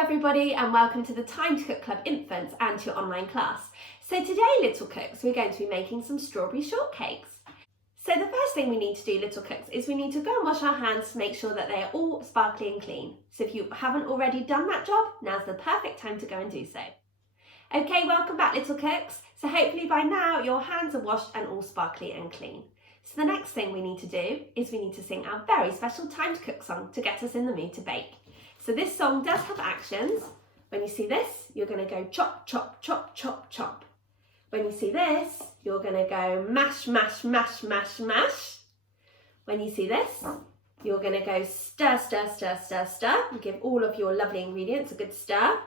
everybody and welcome to the Time to Cook Club Infants and to your online class. So today, little cooks, we're going to be making some strawberry shortcakes. So the first thing we need to do, little cooks, is we need to go and wash our hands to make sure that they are all sparkly and clean. So if you haven't already done that job, now's the perfect time to go and do so. Okay, welcome back, little cooks. So hopefully by now your hands are washed and all sparkly and clean. So the next thing we need to do is we need to sing our very special Time to Cook song to get us in the mood to bake. So this song does have actions. When you see this, you're going to go chop, chop, chop, chop, chop. When you see this, you're going to go mash, mash, mash, mash, mash. When you see this, you're going to go stir, stir, stir, stir, stir. You give all of your lovely ingredients a good stir.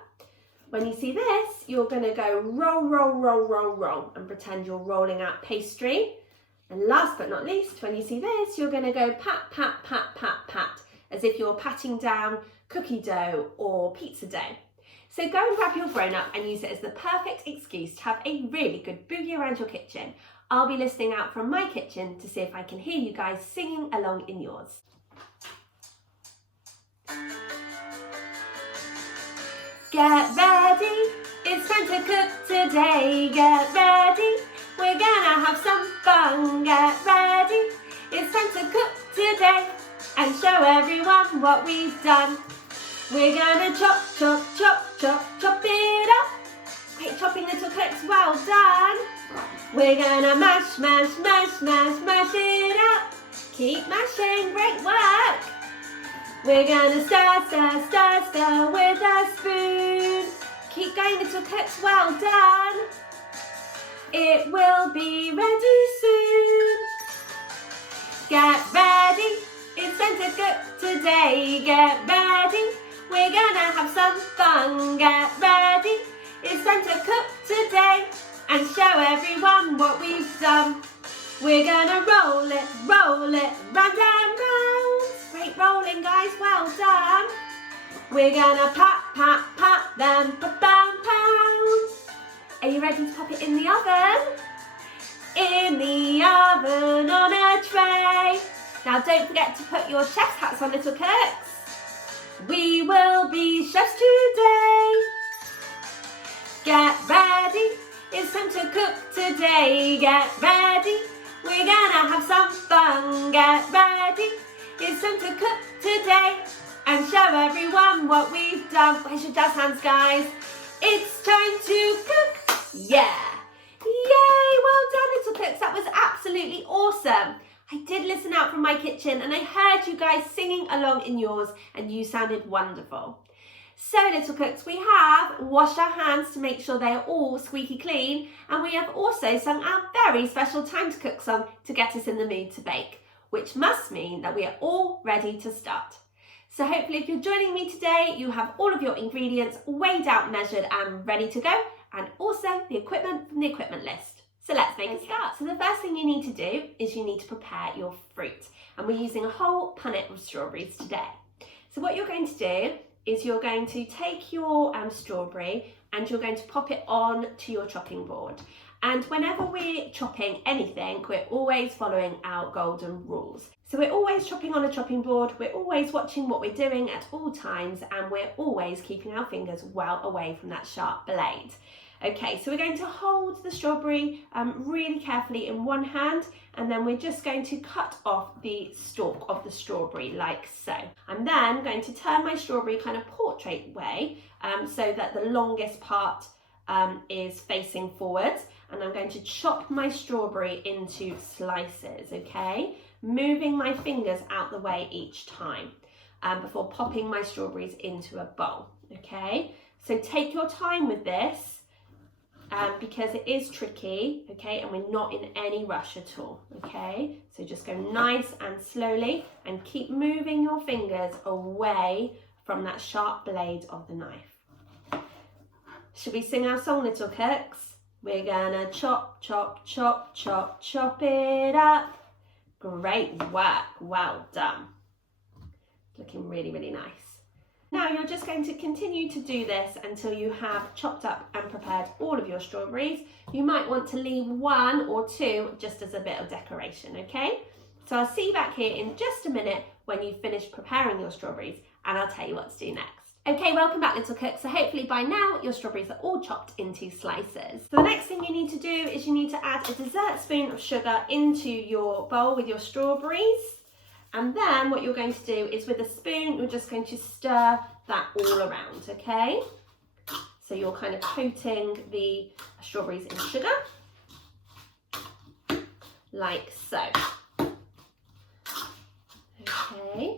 When you see this, you're going to go roll, roll, roll, roll, roll and pretend you're rolling out pastry. And last but not least, when you see this, you're going to go pat, pat, pat, pat, pat, as if you're patting down cookie dough or pizza dough. So go and grab your grown-up and use it as the perfect excuse to have a really good boogie around your kitchen. I'll be listening out from my kitchen to see if I can hear you guys singing along in yours. Get ready, it's time to cook today. Get ready, we're gonna have some fun. Get ready, it's time to cook today and show everyone what we've done. We're gonna chop, chop, chop, chop, chop it up. Great chopping, little cooks, well done. We're gonna mash, mash, mash, mash, mash it up. Keep mashing, great work. We're gonna stir, stir, stir, stir with a spoon. Keep going, little cooks, well done. It will be ready soon. Get ready, it's time to cook today. Get ready, we're gonna have some fun. Get ready, it's time to cook today and show everyone what we've done. We're gonna roll it, round and round. Great rolling, guys, well done. We're gonna pat, pat, pat, then pound, pound. Are you ready to pop it in the oven? In the oven on a tray. Now don't forget to put your chef's hats on, little cooks. We will be chefs today. Get ready, it's time to cook today. Get ready, we're gonna have some fun. Get ready, it's time to cook today and show everyone what we've done. Where's your jazz hands, guys? It's time to cook. Yeah. Yay, well done, little cooks. That was absolutely awesome. I did listen out from my kitchen and I heard you guys singing along in yours and you sounded wonderful. So little cooks, we have washed our hands to make sure they are all squeaky clean, and we have also sung our very special Time to Cook song to get us in the mood to bake, which must mean that we are all ready to start. So hopefully if you're joining me today, you have all of your ingredients weighed out, measured and ready to go, and also the equipment from the equipment list. So let's make a start. So the first thing you need to do is you need to prepare your fruit. And we're using a whole punnet of strawberries today. So what you're going to do is you're going to take your strawberry and you're going to pop it on to your chopping board. And whenever we're chopping anything, we're always following our golden rules. So we're always chopping on a chopping board, we're always watching what we're doing at all times, and we're always keeping our fingers well away from that sharp blade. Okay, so we're going to hold the strawberry really carefully in one hand, and then we're just going to cut off the stalk of the strawberry like so. I'm then going to turn my strawberry kind of portrait way so that the longest part is facing forwards, and I'm going to chop my strawberry into slices, okay? Moving my fingers out the way each time before popping my strawberries into a bowl, okay? So take your time with this. Because it is tricky, okay, and we're not in any rush at all, okay? So just go nice and slowly and keep moving your fingers away from that sharp blade of the knife. Should we sing our song, little cooks? We're gonna chop, chop, chop, chop, chop it up. Great work, well done. Looking really, really nice. Now you're just going to continue to do this until you have chopped up and prepared all of your strawberries. You might want to leave one or two just as a bit of decoration, okay? So I'll see you back here in just a minute when you've finished preparing your strawberries and I'll tell you what to do next. Okay, welcome back, little cooks. So hopefully by now your strawberries are all chopped into slices. So the next thing you need to do is you need to add a dessert spoon of sugar into your bowl with your strawberries. And then what you're going to do is with a spoon, you're just going to stir that all around, okay? So you're kind of coating the strawberries in sugar, like so. Okay.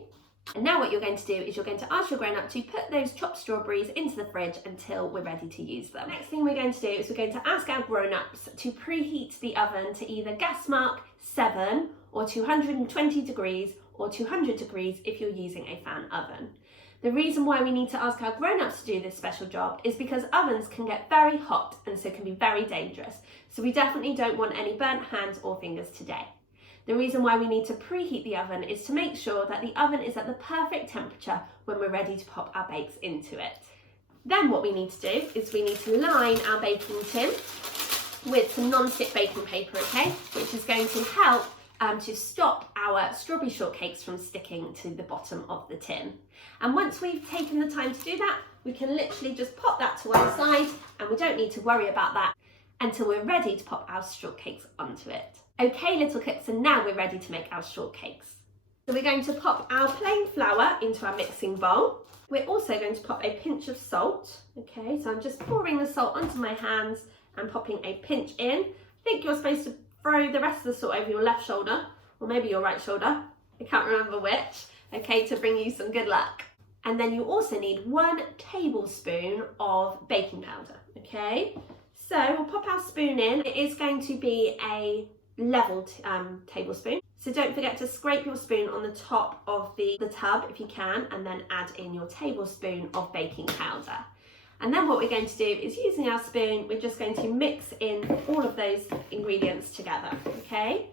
And now what you're going to do is you're going to ask your grown-up to put those chopped strawberries into the fridge until we're ready to use them. Next thing we're going to do is we're going to ask our grown-ups to preheat the oven to either gas mark 7 or 220 degrees or 200 degrees if you're using a fan oven. The reason why we need to ask our grown-ups to do this special job is because ovens can get very hot and so can be very dangerous. So we definitely don't want any burnt hands or fingers today. The reason why we need to preheat the oven is to make sure that the oven is at the perfect temperature when we're ready to pop our bakes into it. Then what we need to do is we need to line our baking tin with some non-stick baking paper, okay, which is going to help to stop our strawberry shortcakes from sticking to the bottom of the tin. And once we've taken the time to do that, we can literally just pop that to one side and we don't need to worry about that until we're ready to pop our shortcakes onto it. Okay, little cooks, and now we're ready to make our shortcakes. So we're going to pop our plain flour into our mixing bowl. We're also going to pop a pinch of salt. Okay, so I'm just pouring the salt onto my hands and popping a pinch in. I think you're supposed to throw the rest of the salt over your left shoulder, or maybe your right shoulder. I can't remember which. Okay, to bring you some good luck. And then you also need 1 tablespoon of baking powder. Okay, so we'll pop our spoon in. It is going to be a level tablespoon. So don't forget to scrape your spoon on the top of the tub if you can, and then add in your tablespoon of baking powder. And then what we're going to do is, using our spoon, we're just going to mix in all of those ingredients together, okay?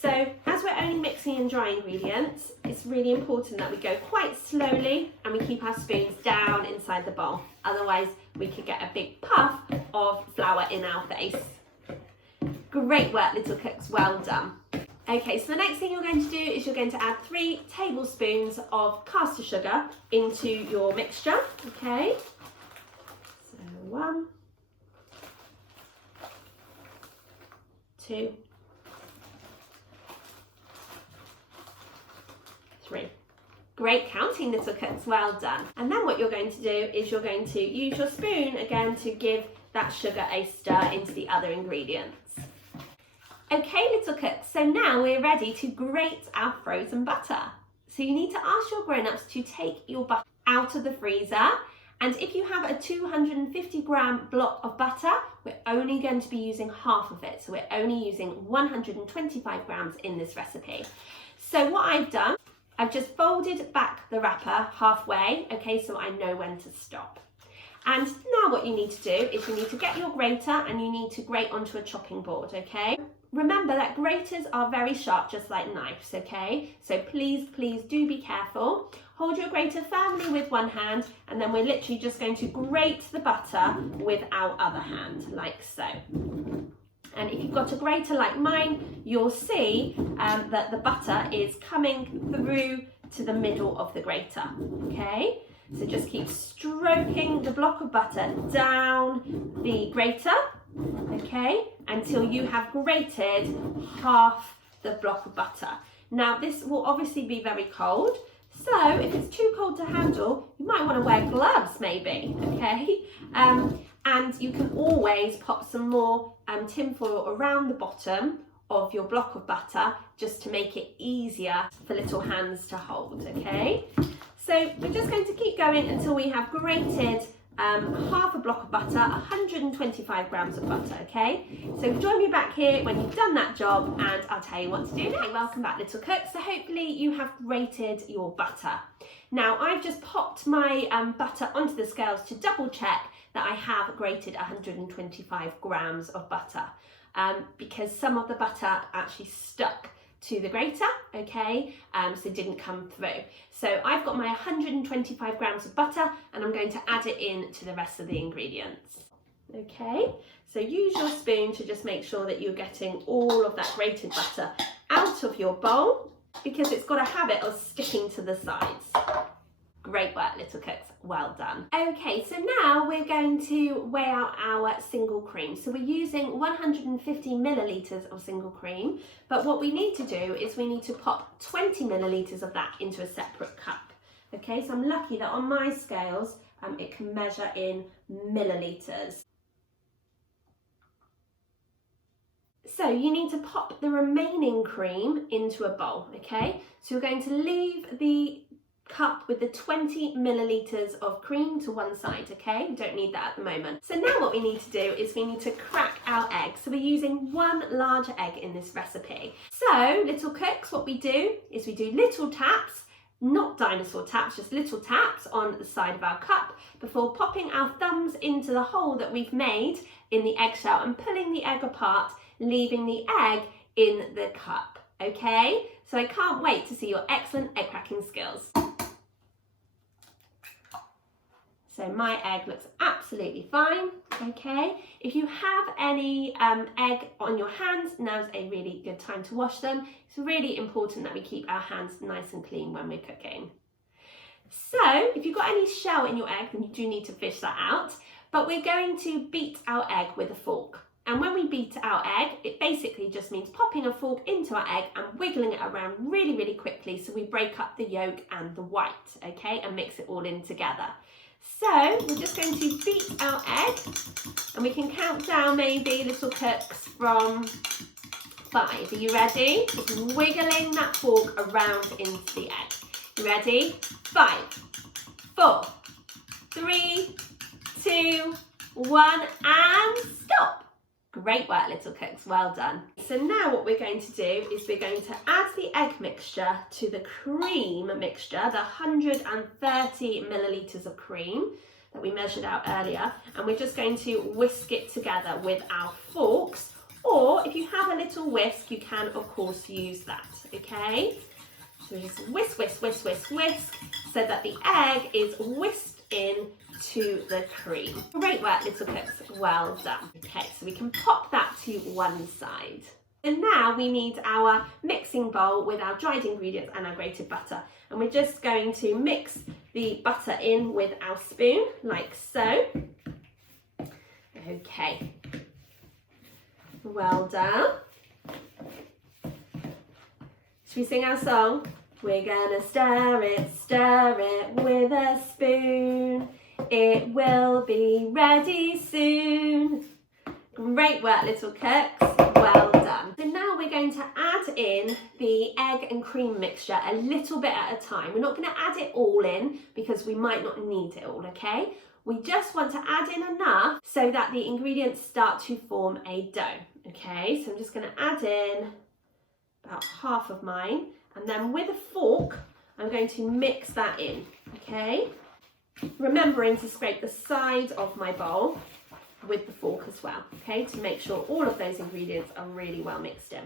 So as we're only mixing in dry ingredients, it's really important that we go quite slowly and we keep our spoons down inside the bowl. Otherwise, we could get a big puff of flour in our face. Great work, little cooks, well done. Okay, so the next thing you're going to do is you're going to add 3 tablespoons of caster sugar into your mixture, okay? So 1, 2, 3. Great counting, little cooks, well done. And then what you're going to do is you're going to use your spoon again to give that sugar a stir into the other ingredients. Okay, little cooks, so now we're ready to grate our frozen butter. So you need to ask your grown-ups to take your butter out of the freezer, and if you have a 250-gram block of butter, we're only going to be using half of it. So we're only using 125 grams in this recipe. So what I've done, I've just folded back the wrapper halfway, okay, so I know when to stop. And now what you need to do is you need to get your grater and you need to grate onto a chopping board, okay? Remember that graters are very sharp, just like knives, okay? So please do be careful. Hold your grater firmly with one hand, and then we're literally just going to grate the butter with our other hand, like so. And if you've got a grater like mine, you'll see that the butter is coming through to the middle of the grater, okay? So just keep stroking the block of butter down the grater, okay, until you have grated half the block of butter. Now this will obviously be very cold, so if it's too cold to handle, you might want to wear gloves maybe, okay? And you can always pop some more tin foil around the bottom of your block of butter just to make it easier for little hands to hold, okay? So we're just going to keep going until we have grated half a block of butter, 125 grams of butter, okay? So join me back here when you've done that job and I'll tell you what to do. Okay, welcome back, little cooks. So hopefully you have grated your butter. Now I've just popped my butter onto the scales to double check that I have grated 125 grams of butter because some of the butter actually stuck to the grater, okay, so it didn't come through. So I've got my 125 grams of butter and I'm going to add it in to the rest of the ingredients. Okay, so use your spoon to just make sure that you're getting all of that grated butter out of your bowl because it's got a habit of sticking to the sides. Great work, little cooks. well done. Okay, so now we're going to weigh out our single cream. So we're using 150 millilitres of single cream, but what we need to do is we need to pop 20 millilitres of that into a separate cup. Okay, so I'm lucky that on my scales, it can measure in millilitres. So you need to pop the remaining cream into a bowl, okay? So you're going to leave the cup with the 20 millilitres of cream to one side, okay? We don't need that at the moment. So now what we need to do is we need to crack our eggs. So we're using one large egg in this recipe. So little cooks, what we do is we do little taps, not dinosaur taps, just little taps on the side of our cup before popping our thumbs into the hole that we've made in the eggshell and pulling the egg apart, leaving the egg in the cup, okay? So I can't wait to see your excellent egg cracking skills. So my egg looks absolutely fine, okay? If you have any egg on your hands, now's a really good time to wash them. It's really important that we keep our hands nice and clean when we're cooking. So if you've got any shell in your egg, then you do need to fish that out, but we're going to beat our egg with a fork. And when we beat our egg, it basically just means popping a fork into our egg and wiggling it around really, really quickly so we break up the yolk and the white, okay, and mix it all in together. So we're just going to beat our egg, and we can count down maybe, little cooks, from 5. Are you ready? Just wiggling that fork around into the egg. You ready? 5, 4, 3, 2, 1, and stop. Great work, little cooks, well done. So now what we're going to do is we're going to add the egg mixture to the cream mixture, the 130 millilitres of cream that we measured out earlier, and we're just going to whisk it together with our forks, or if you have a little whisk, you can of course use that, okay? So just whisk, whisk, whisk, whisk, whisk, so that the egg is whisked in to the cream. Great work, little cooks, well done. Okay, so we can pop that to one side. And now we need our mixing bowl with our dried ingredients and our grated butter. And we're just going to mix the butter in with our spoon, like so. Okay, well done. Should we sing our song? We're gonna stir it with a spoon. It will be ready soon. Great work, little cooks, well done. So now we're going to add in the egg and cream mixture a little bit at a time. We're not gonna add it all in because we might not need it all, okay? We just want to add in enough so that the ingredients start to form a dough, okay? So I'm just gonna add in about half of mine, and then with a fork, I'm going to mix that in, okay? Remembering to scrape the side of my bowl with the fork as well, okay, to make sure all of those ingredients are really well mixed in.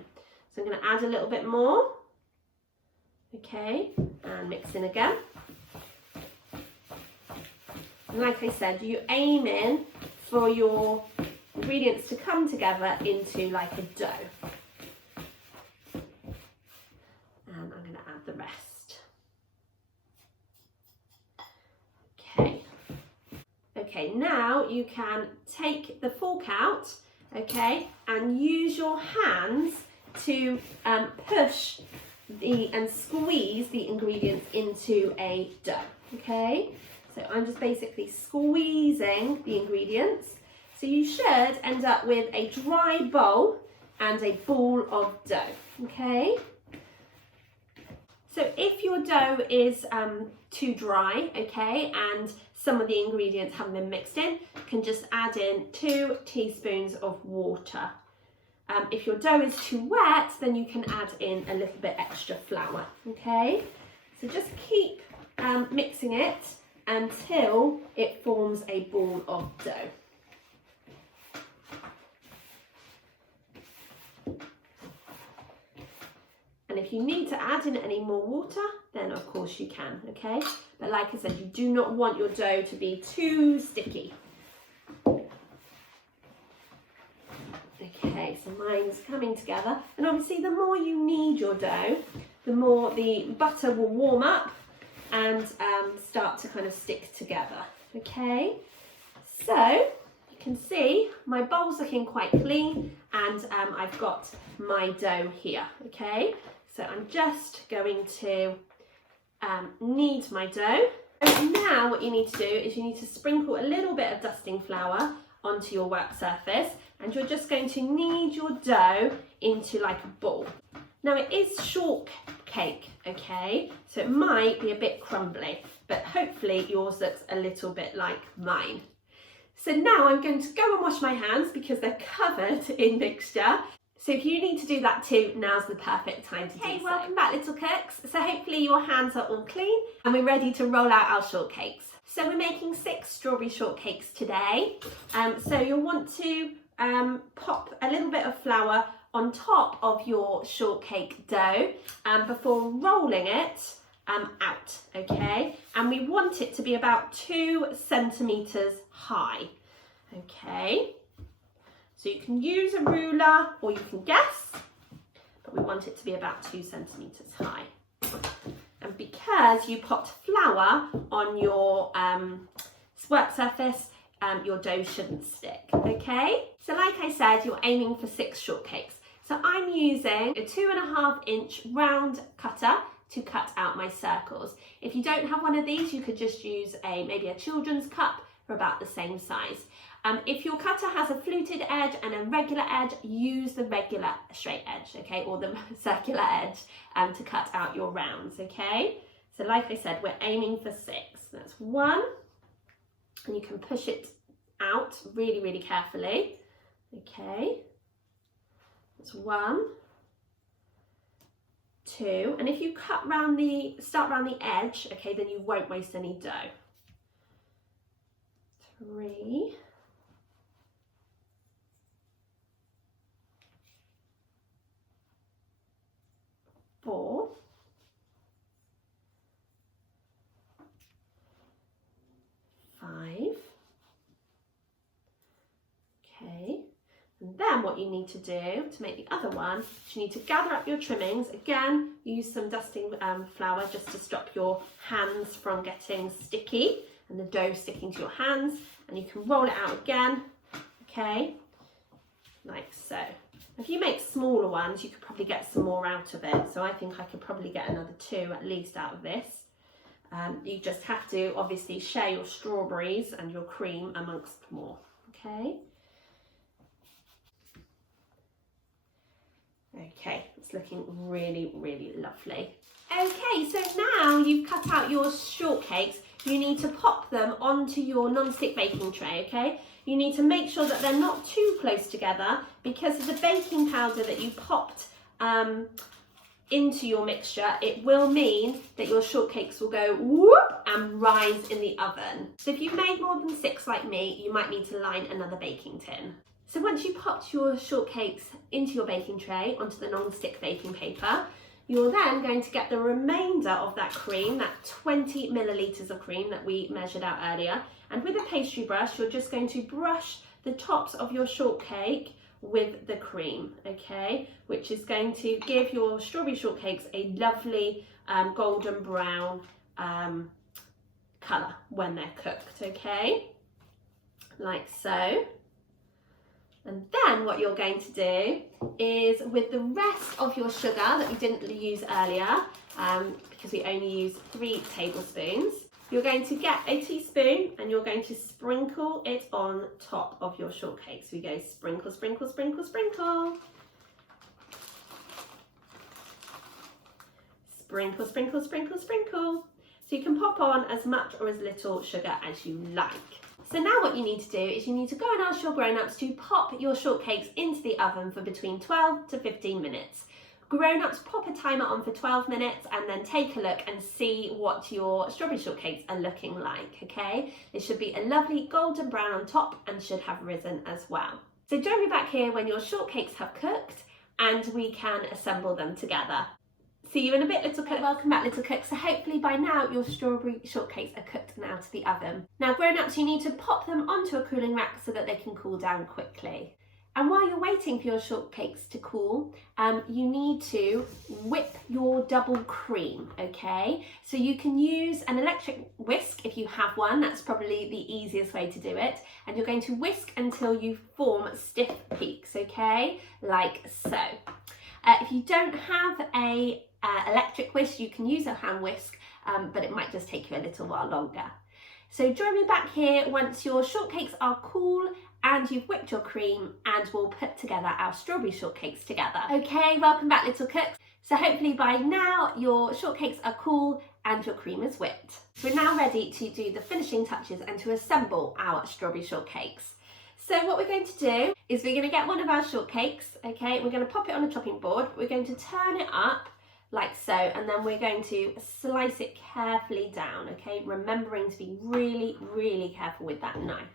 So I'm going to add a little bit more, okay, and mix in again. And like I said, you aim in for your ingredients to come together into like a dough. And I'm going to add the rest. Okay, now you can take the fork out, okay, and use your hands to push and squeeze the ingredients into a dough, okay? So I'm just basically squeezing the ingredients. So you should end up with a dry bowl and a ball of dough, okay? So if your dough is too dry, okay, and some of the ingredients haven't been mixed in, you can just add in 2 teaspoons of water. If your dough is too wet, then you can add in a little bit extra flour, okay? So just keep mixing it until it forms a ball of dough. And if you need to add in any more water, then of course you can, okay? But like I said, you do not want your dough to be too sticky. Okay, so mine's coming together. And obviously the more you knead your dough, the more the butter will warm up and start to kind of stick together. Okay, so you can see my bowl's looking quite clean, and I've got my dough here. Okay, so I'm just going to knead my dough. And now what you need to do is you need to sprinkle a little bit of dusting flour onto your work surface, and you're just going to knead your dough into like a ball. Now it is shortcake, okay, so it might be a bit crumbly, but hopefully yours looks a little bit like mine. So now I'm going to go and wash my hands because they're covered in mixture. So if you need to do that too, now's the perfect time to do so. Hey, welcome back, little cooks. So hopefully your hands are all clean and we're ready to roll out our shortcakes. So we're making 6 strawberry shortcakes today. So you'll want to pop a little bit of flour on top of your shortcake dough before rolling it out, okay? And we want it to be about 2 centimetres high, okay? So you can use a ruler or you can guess, but we want it to be about 2 centimetres high. And because you popped flour on your work surface, your dough shouldn't stick, okay? So like I said, you're aiming for 6 shortcakes. So I'm using a 2.5-inch round cutter to cut out my circles. If you don't have one of these, you could just use maybe a children's cup for about the same size. If your cutter has a fluted edge and a regular edge, use the regular straight edge, okay, or the circular edge to cut out your rounds, okay? So like I said, we're aiming for 6. That's 1, and you can push it out really, really carefully, okay? That's 1, 2, and if you start round the edge, okay, then you won't waste any dough. 3, 4, 5, okay, and then what you need to do to make the other one is you need to gather up your trimmings. Again, use some dusting flour just to stop your hands from getting sticky and the dough sticking to your hands, and you can roll it out again, okay, like so. If you make smaller ones, you could probably get some more out of it. So I think I could probably get another 2 at least out of this. You just have to obviously share your strawberries and your cream amongst more, okay? Okay, it's looking really, really lovely. Okay, so now you've cut out your shortcakes, you need to pop them onto your non-stick baking tray, okay? You need to make sure that they're not too close together because of the baking powder that you popped into your mixture. It will mean that your shortcakes will go whoop and rise in the oven. So if you've made more than 6 like me, you might need to line another baking tin. So once you popped your shortcakes into your baking tray onto the non-stick baking paper, you're then going to get the remainder of that cream, that 20 millilitres of cream that we measured out earlier, and with a pastry brush, you're just going to brush the tops of your shortcake with the cream, okay, which is going to give your strawberry shortcakes a lovely golden brown colour when they're cooked, okay, like so. And then what you're going to do is with the rest of your sugar that we didn't use earlier, because we only used 3 tablespoons, you're going to get a teaspoon and you're going to sprinkle it on top of your shortcake. So we go sprinkle, sprinkle, sprinkle, sprinkle. Sprinkle, sprinkle, sprinkle, sprinkle. So you can pop on as much or as little sugar as you like. So now what you need to do is you need to go and ask your grown-ups to pop your shortcakes into the oven for between 12 to 15 minutes. Grown-ups, pop a timer on for 12 minutes and then take a look and see what your strawberry shortcakes are looking like, okay? It should be a lovely golden brown on top and should have risen as well. So join me back here when your shortcakes have cooked and we can assemble them together. See you in a bit, little cook. Welcome back, little cook. So hopefully by now your strawberry shortcakes are cooked and out of the oven. Now grown-ups, you need to pop them onto a cooling rack so that they can cool down quickly. And while you're waiting for your shortcakes to cool, you need to whip your double cream, okay? So you can use an electric whisk if you have one. That's probably the easiest way to do it. And you're going to whisk until you form stiff peaks, okay? Like so. If you don't have a electric whisk, you can use a hand whisk, but it might just take you a little while longer. So join me back here once your shortcakes are cool and you've whipped your cream, and we'll put together our strawberry shortcakes together. Okay, welcome back, little cooks. So hopefully by now your shortcakes are cool and your cream is whipped. We're now ready to do the finishing touches and to assemble our strawberry shortcakes. So what we're going to do is we're going to get one of our shortcakes, okay, we're going to pop it on a chopping board, we're going to turn it up like so, and then we're going to slice it carefully down, okay, remembering to be really, really careful with that knife.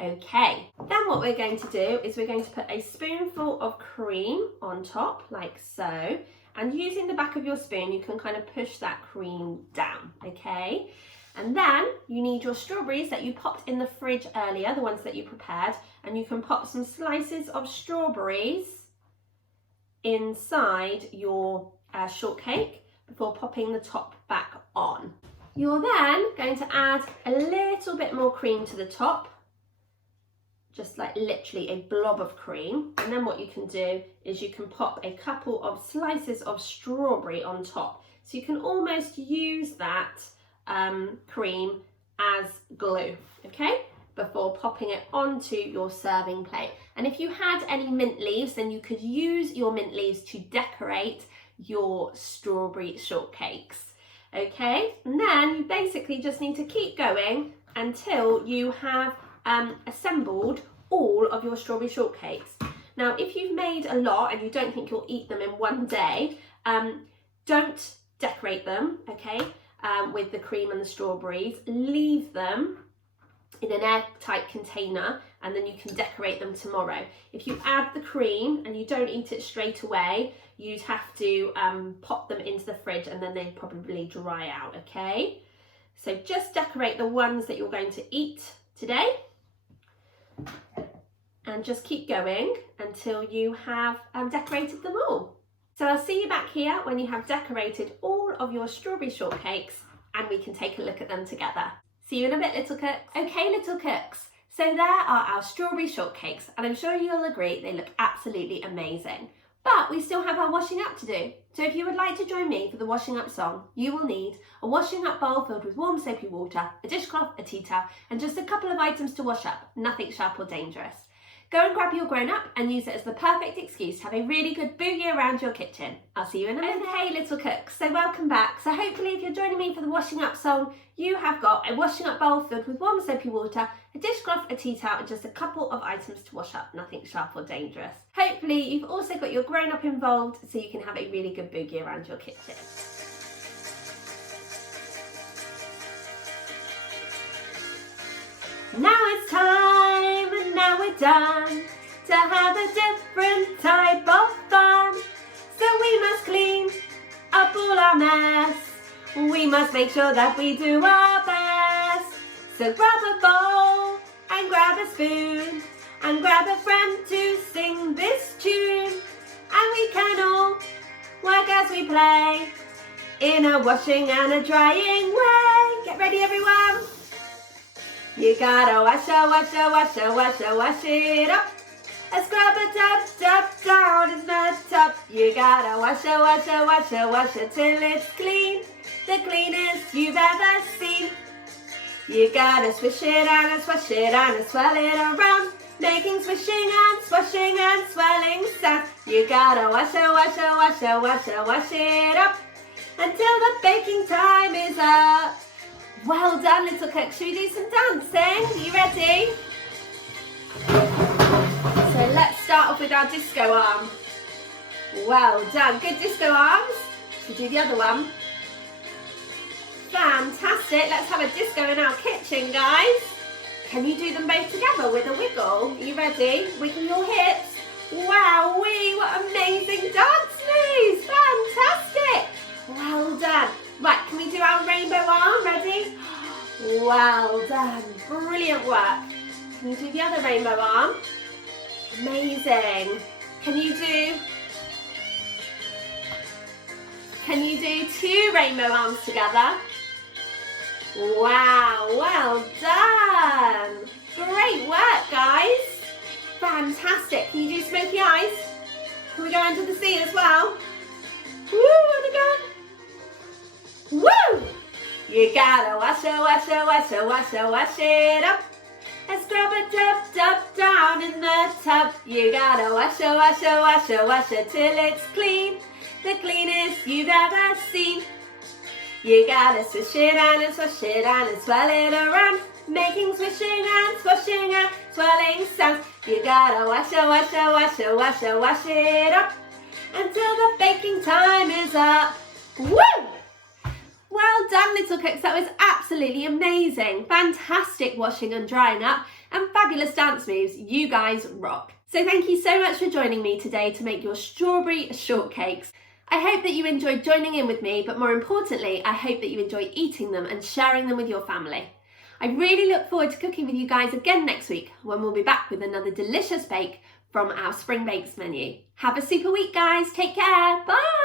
Okay, then what we're going to do is we're going to put a spoonful of cream on top, like so, and using the back of your spoon, you can kind of push that cream down, okay? And then you need your strawberries that you popped in the fridge earlier, the ones that you prepared, and you can pop some slices of strawberries inside your shortcake before popping the top back on. You're then going to add a little bit more cream to the top, just like literally a blob of cream, and then what you can do is you can pop a couple of slices of strawberry on top, so you can almost use that cream as glue, okay, before popping it onto your serving plate. And if you had any mint leaves, then you could use your mint leaves to decorate your strawberry shortcakes, okay? And then you basically just need to keep going until you have assembled all of your strawberry shortcakes. Now, if you've made a lot and you don't think you'll eat them in one day, don't decorate them, okay, with the cream and the strawberries. Leave them in an airtight container and then you can decorate them tomorrow. If you add the cream and you don't eat it straight away, you'd have to pop them into the fridge and then they'd probably dry out, okay? So just decorate the ones that you're going to eat today, and just keep going until you have decorated them all. So I'll see you back here when you have decorated all of your strawberry shortcakes and we can take a look at them together. See you in a bit, little cooks. Okay, little cooks, so there are our strawberry shortcakes, and I'm sure you'll agree they look absolutely amazing. But we still have our washing up to do. So if you would like to join me for the washing up song, you will need a washing up bowl filled with warm soapy water, a dishcloth, a tea towel, and just a couple of items to wash up, nothing sharp or dangerous. Go and grab your grown up and use it as the perfect excuse to have a really good boogie around your kitchen. I'll see you in a minute. Okay, little cooks, so welcome back. So hopefully if you're joining me for the washing up song, you have got a washing up bowl filled with warm soapy water, a dishcloth, a tea towel, and just a couple of items to wash up, nothing sharp or dangerous. Hopefully you've also got your grown up involved so you can have a really good boogie around your kitchen. Now it's time, and now we're done, to have a different type of fun. So we must clean up all our mess, we must make sure that we do our best. So grab a bowl, and grab a spoon, and grab a friend to sing this tune. And we can all work as we play, in a washing and a drying way. Get ready, everyone. You gotta wash it up. A scrub it down is the top. You gotta wash it till it's clean, the cleanest you've ever seen. You gotta swish it and swash it and swirl it around, making swishing and swashing and swirling sound. You gotta wash it up until the baking time is up. Well done, little cooks. Should we do some dancing? Are you ready? So let's start off with our disco arm. Well done. Good disco arms. Should we do the other one? Fantastic. Let's have a disco in our kitchen, guys. Can you do them both together with a wiggle? Are you ready? Wiggle your hips. Wowee, what amazing dance moves. Fantastic. Well done. Right, can we do our rainbow arm? Ready? Well done. Brilliant work. Can you do the other rainbow arm? Amazing. Can you do 2 rainbow arms together? Wow, well done. Great work, guys. Fantastic. Can you do smoky eyes? Can we go under the sea as well? Woo, and again. Woo! You gotta wash it, wash it, wash it, wash it, wash it up. And scrub it up, down in the tub. You gotta wash it, wash it, wash it, wash it till it's clean. The cleanest you've ever seen. You gotta swish it and swash it and swirl it around, making swishing and swashing and swirling sounds. You gotta wash it, wash it, wash it, wash it, wash it up until the baking time is up. Woo! Well done, little cooks. That was absolutely amazing. Fantastic washing and drying up and fabulous dance moves. You guys rock. So thank you so much for joining me today to make your strawberry shortcakes. I hope that you enjoyed joining in with me, but more importantly, I hope that you enjoy eating them and sharing them with your family. I really look forward to cooking with you guys again next week when we'll be back with another delicious bake from our Spring Bakes menu. Have a super week, guys. Take care. Bye.